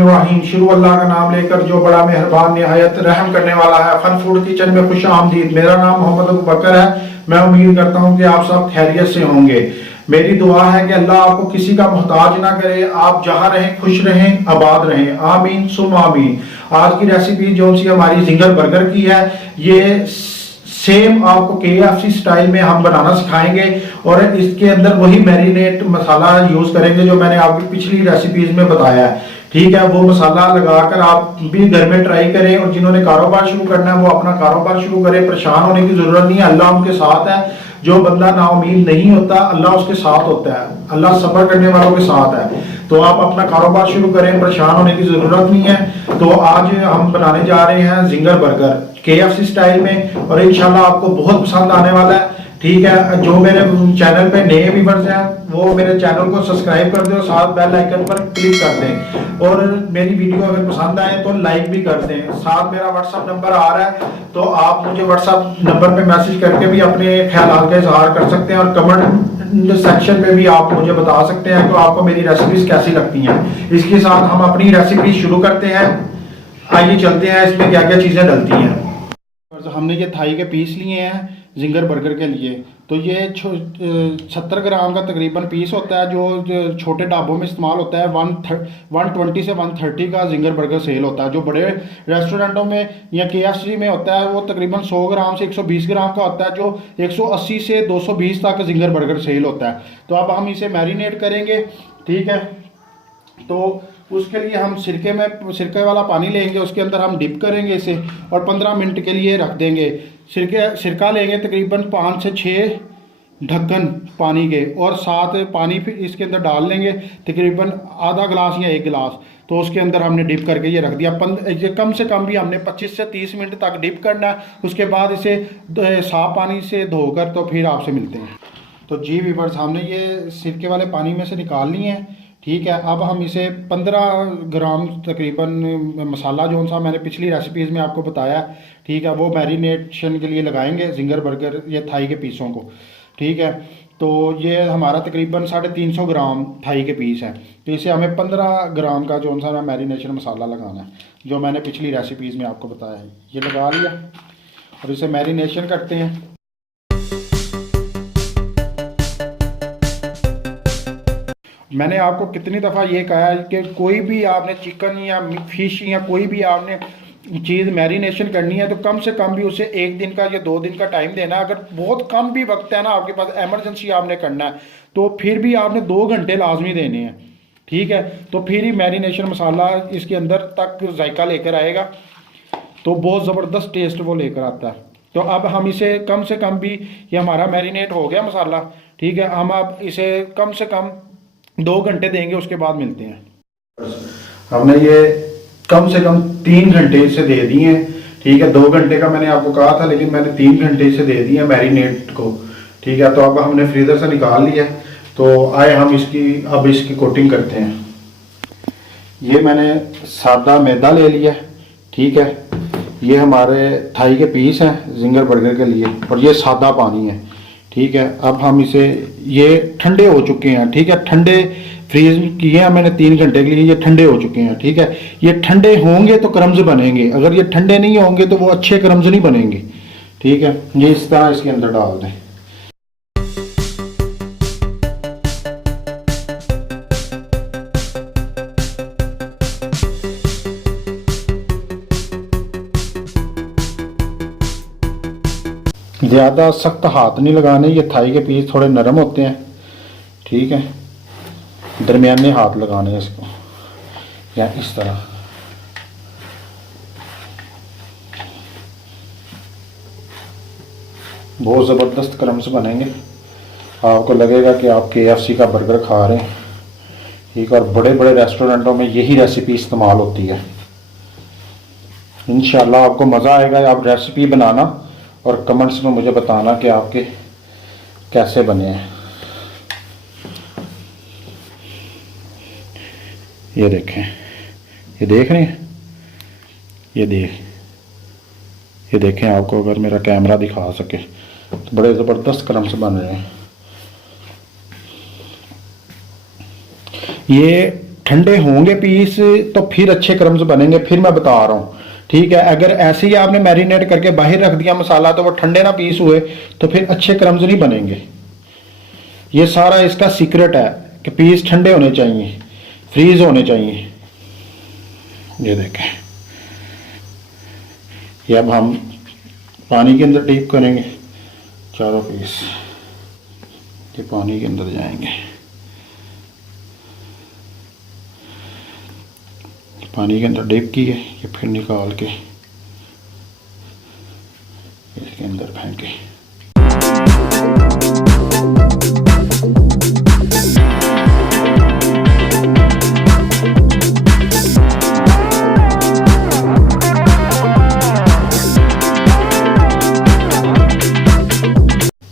बिस्मिल्लाहिर्रहमानिर्रहीम। शुरू अल्लाह का नाम लेकर जो बड़ा मेहरबान निहायत रहम करने वाला है। फन फूड किचन में खुश आमदीद। मेरा नाम मोहम्मद अबू बकर है। मैं उम्मीद करता हूँ कि आप सब खैरियत से होंगे। मेरी दुआ है कि अल्लाह आपको किसी का मोहताज ना करे, आप जहाँ रहें खुश रहें, आबाद रहें। आमीन सुम आमीन। आज की रेसिपी जो सी हमारी जिंगर बर्गर की है, ये सेम आपको KFC स्टाइल में हम बनाना सिखाएंगे और इसके अंदर वही मैरिनेट मसाला यूज करेंगे जो मैंने आपकी पिछली रेसिपीज में बताया है। ठीक है, वो मसाला लगाकर आप भी घर में ट्राई करें और जिन्होंने कारोबार शुरू करना है वो अपना कारोबार शुरू करें। परेशान होने की जरूरत नहीं है, अल्लाह उनके साथ है। जो बंदा नाउमीद नहीं होता अल्लाह उसके साथ होता है, अल्लाह सब्र करने वालों के साथ है। तो आप अपना कारोबार शुरू करें, परेशान होने की जरूरत नहीं है। तो आज हम बनाने जा रहे हैं जिंगर बर्गर KFC स्टाइल में और इंशाल्लाह आपको बहुत पसंद आने वाला है। ठीक है, जो मेरे चैनल पे नए व्यूअर्स हैं वो मेरे चैनल को सब्सक्राइब कर दो, साथ बेल आइकन पर क्लिक कर दें और मेरी वीडियो अगर पसंद आए तो लाइक भी कर दें। साथ मेरा व्हाट्सएप नंबर आ रहा है, तो आप मुझे व्हाट्सएप नंबर पे मैसेज करके भी अपने ख्यालात का इजहार कर सकते हैं और कमेंट सेक्शन में भी आप मुझे बता सकते हैं कि आपको मेरी रेसिपीज कैसी लगती हैं। इसके साथ हम अपनी रेसिपी शुरू करते हैं। आइए चलते हैं इसमें क्या क्या चीज़ें डलती हैं। हमने ये थाई के पीस लिए हैं जिंगर बर्गर के लिए। तो ये 70 ग्राम का तकरीबन पीस होता है जो छोटे ढाबों में इस्तेमाल होता है। 120 से 130 का जिंगर बर्गर सेल होता है। जो बड़े रेस्टोरेंटों में या KFC में होता है वो तकरीबन 100 ग्राम से 120 ग्राम का होता है, जो 180 से 220 तक जिंगर बर्गर सेल होता है। तो अब हम इसे मैरिनेट करेंगे। ठीक है, तो उसके लिए हम सिरके वाला पानी लेंगे, उसके अंदर हम डिप करेंगे इसे और 15 मिनट के लिए रख देंगे। सिरका लेंगे तकरीबन 5 से 6 ढक्कन पानी के और 7 पानी फिर इसके अंदर डाल लेंगे, तकरीबन आधा गिलास या 1 गिलास। तो उसके अंदर हमने डिप करके ये रख दिया। ये कम से कम भी हमने 25 से 30 मिनट तक डिप करना है। उसके बाद इसे साफ पानी से धोकर तो फिर आपसे मिलते हैं। तो जी व्यूअर्स, हमने ये सिरके वाले पानी में से निकाल लिए हैं। ठीक है, अब हम इसे 15 ग्राम तकरीबन मसाला जो सा मैंने पिछली रेसिपीज़ में आपको बताया, ठीक है, वो मैरिनेशन के लिए लगाएंगे जिंगर बर्गर ये थाई के पीसों को। ठीक है, तो ये हमारा तकरीबन 350 ग्राम थाई के पीस है। तो इसे हमें 15 ग्राम का जो सा मैरिनेशन मसाला लगाना है जो मैंने पिछली रेसिपीज़ में आपको बताया है। ये लगा लिया और इसे मैरिनेशन करते हैं। मैंने आपको कितनी दफ़ा ये कहा है कि कोई भी आपने चिकन या फिश या कोई भी आपने चीज़ मैरिनेशन करनी है तो कम से कम भी उसे 1 दिन का या 2 दिन का टाइम देना। अगर बहुत कम भी वक्त है ना आपके पास, एमरजेंसी आपने करना है, तो फिर भी आपने 2 घंटे लाजमी देने हैं। ठीक है, तो फिर ही मैरिनेशन मसाला इसके अंदर तक जायका लेकर आएगा, तो बहुत ज़बरदस्त टेस्ट वो लेकर आता है। तो अब हम इसे कम से कम भी, ये हमारा मैरिनेट हो गया मसाला। ठीक है, हम अब इसे कम से कम 2 घंटे देंगे, उसके बाद मिलते हैं। हमने ये कम से कम 3 घंटे इसे दे दिए हैं। ठीक है, 2 घंटे का मैंने आपको कहा था लेकिन मैंने 3 घंटे इसे दे दिए मैरिनेट को। ठीक है, तो अब हमने फ्रीजर से निकाल लिया। तो आए हम इसकी कोटिंग करते हैं। ये मैंने सादा मैदा ले लिया। ठीक है, ये हमारे थाई के पीस हैं जिंगर बर्गर के लिए और ये सादा पानी है। ठीक है, अब हम इसे, ये ठंडे हो चुके हैं। ठीक है, ठंडे फ्रीज किए हैं मैंने 3 घंटे के लिए, ये ठंडे हो चुके हैं। ठीक है, ये ठंडे होंगे तो क्रम्स बनेंगे, अगर ये ठंडे नहीं होंगे तो वो अच्छे क्रम्स नहीं बनेंगे। ठीक है, ये इस तरह इसके अंदर डाल दें। ज़्यादा सख्त हाथ नहीं लगाने, ये थाई के पीस थोड़े नरम होते हैं। ठीक है, दरमियाने हाथ लगाने इसको, या इस तरह। बहुत ज़बरदस्त क्रम्स बनेंगे, आपको लगेगा कि आप KFC का बर्गर खा रहे हैं। ठीक, और बड़े बड़े रेस्टोरेंटों में यही रेसिपी इस्तेमाल होती है। इंशाल्लाह आपको मज़ा आएगा। आप रेसिपी बनाना और कमेंट्स में मुझे बताना कि आपके कैसे बने हैं। ये देखें, ये देख रहे हैं, ये देखें, आपको अगर मेरा कैमरा दिखा सके तो बड़े ज़बरदस्त क्रम्स बन रहे हैं। ये ठंडे होंगे पीस तो फिर अच्छे क्रम्स बनेंगे, फिर मैं बता रहा हूँ। ठीक है, अगर ऐसे ही आपने मैरिनेट करके बाहर रख दिया मसाला तो वो ठंडे ना पीस हुए तो फिर अच्छे क्रम्स नहीं बनेंगे। ये सारा इसका सीक्रेट है कि पीस ठंडे होने चाहिए, फ्रीज होने चाहिए। ये देखें, ये अब हम पानी के अंदर डीप करेंगे। चारों पीस ये पानी के अंदर जाएंगे। पानी के अंदर डीप किए, ये फिर निकाल के इसके अंदर फेंके।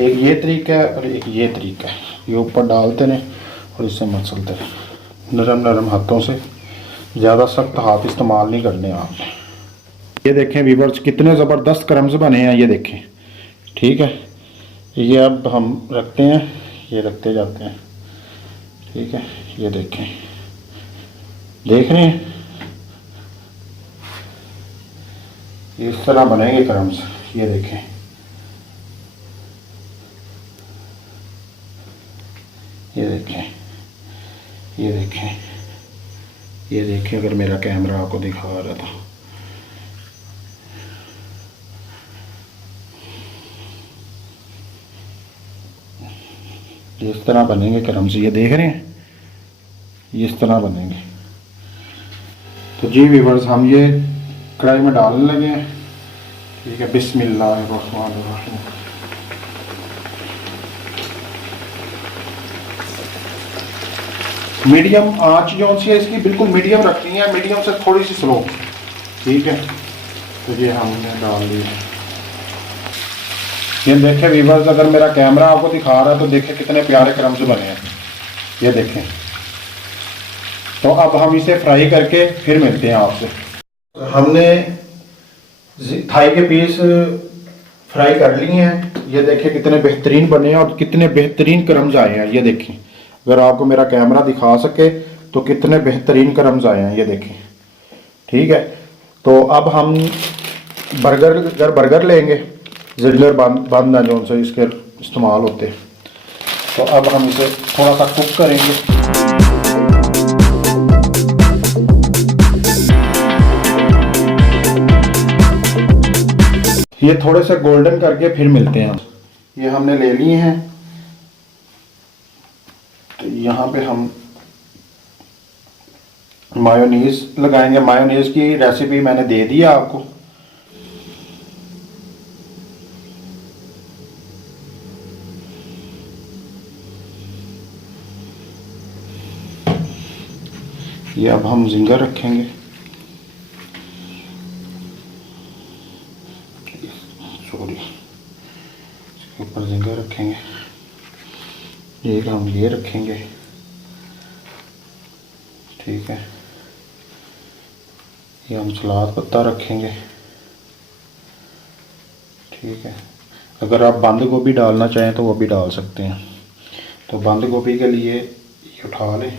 एक ये तरीका है और एक ये तरीका है। ये ऊपर डालते हैं और इससे मसलते हैं नरम नरम हाथों से, ज़्यादा सख्त हाथ इस्तेमाल नहीं करने आपने। ये देखें व्यूअर्स कितने ज़बरदस्त क्रम्स बने हैं, ये देखें। ठीक है, ये अब हम रखते हैं, ये रखते जाते हैं। ठीक है, ये देखें, देख रहे हैं इस तरह बनेंगे क्रम्स। ये देखें, ये देखें, ये देखें, ये देखें। अगर मेरा कैमरा आपको दिखा रहा था, इस तरह बनेंगे क्रम्स। ये देख रहे हैं, इस तरह बनेंगे। तो जी व्यूअर्स, हम ये कढ़ाई में डालने लगे हैं। ठीक है, बिस्मिल्लाहिर्रहमानिर्रहीम। मीडियम आंच जो सी है इसकी बिल्कुल मीडियम रखनी है, मीडियम से थोड़ी सी स्लो। ठीक है, तो ये हमने डाल दिया। ये देखें व्यूअर्स, अगर मेरा कैमरा आपको दिखा रहा है तो देखें कितने प्यारे क्रम्स बने हैं। ये देखें। तो अब हम इसे फ्राई करके फिर मिलते हैं आपसे। हमने थाई के पीस फ्राई कर लिए हैं। ये देखें कितने बेहतरीन बने हैं और कितने बेहतरीन क्रम्स आए हैं। ये देखें, अगर आपको मेरा कैमरा दिखा सके तो कितने बेहतरीन क्रम्स आए हैं। ये देखें। ठीक है, तो अब हम बर्गर लेंगे, जिंगर बांधना जो उनसे इसके इस्तेमाल होते हैं। तो अब हम इसे थोड़ा सा कुक करेंगे। ये थोड़े से गोल्डन करके फिर मिलते हैं। ये हमने ले लिए हैं। तो यहाँ पे हम मायोनीज लगाएंगे। मायोनीज की रेसिपी मैंने दे दी है आपको। ये अब हम जिंगर रखेंगे। सॉरी, इसके ऊपर जिंगर रखेंगे। एक हम ये रखेंगे। ठीक है, ये हम सलाद पत्ता रखेंगे। ठीक है, अगर आप बंद गोभी डालना चाहें तो वो भी डाल सकते हैं। तो बंद गोभी के लिए ये उठा लें।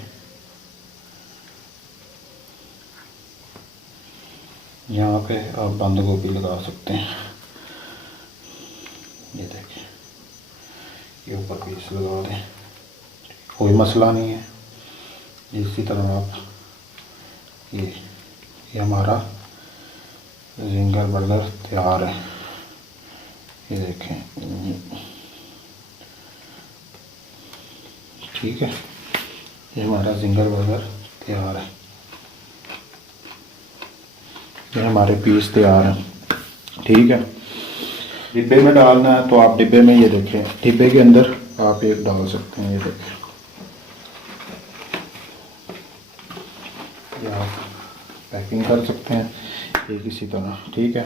यहाँ पे आप बंद गोभी लगा सकते हैं। ये देखिए, ये ऊपर पीस लगा दें, कोई मसला नहीं है। इसी तरह आप ये हमारा जिंगर बर्गर तैयार है। ये देखें। ठीक है, ये हमारा जिंगर बर्गर तैयार है। ये हमारे पीस तैयार हैं। ठीक है, डिब्बे में डालना है तो आप डिब्बे में, ये देखें, डिब्बे के अंदर आप ये डाल सकते हैं। ये देखें, ये आप पैकिंग कर सकते हैं ये किसी तरह। ठीक है,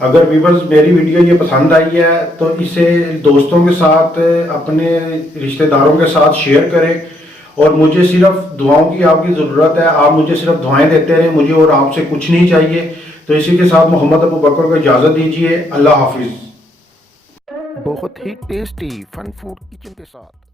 अगर व्यूअर्स मेरी वीडियो ये पसंद आई है तो इसे दोस्तों के साथ, अपने रिश्तेदारों के साथ शेयर करें। और मुझे सिर्फ दुआओं की आपकी ज़रूरत है। आप मुझे सिर्फ दुआएं देते रहें, मुझे और आपसे कुछ नहीं चाहिए। तो इसी के साथ मोहम्मद अबू बकर को इजाज़त दीजिए। अल्लाह हाफिज़। बहुत ही टेस्टी फन फूड किचन के साथ।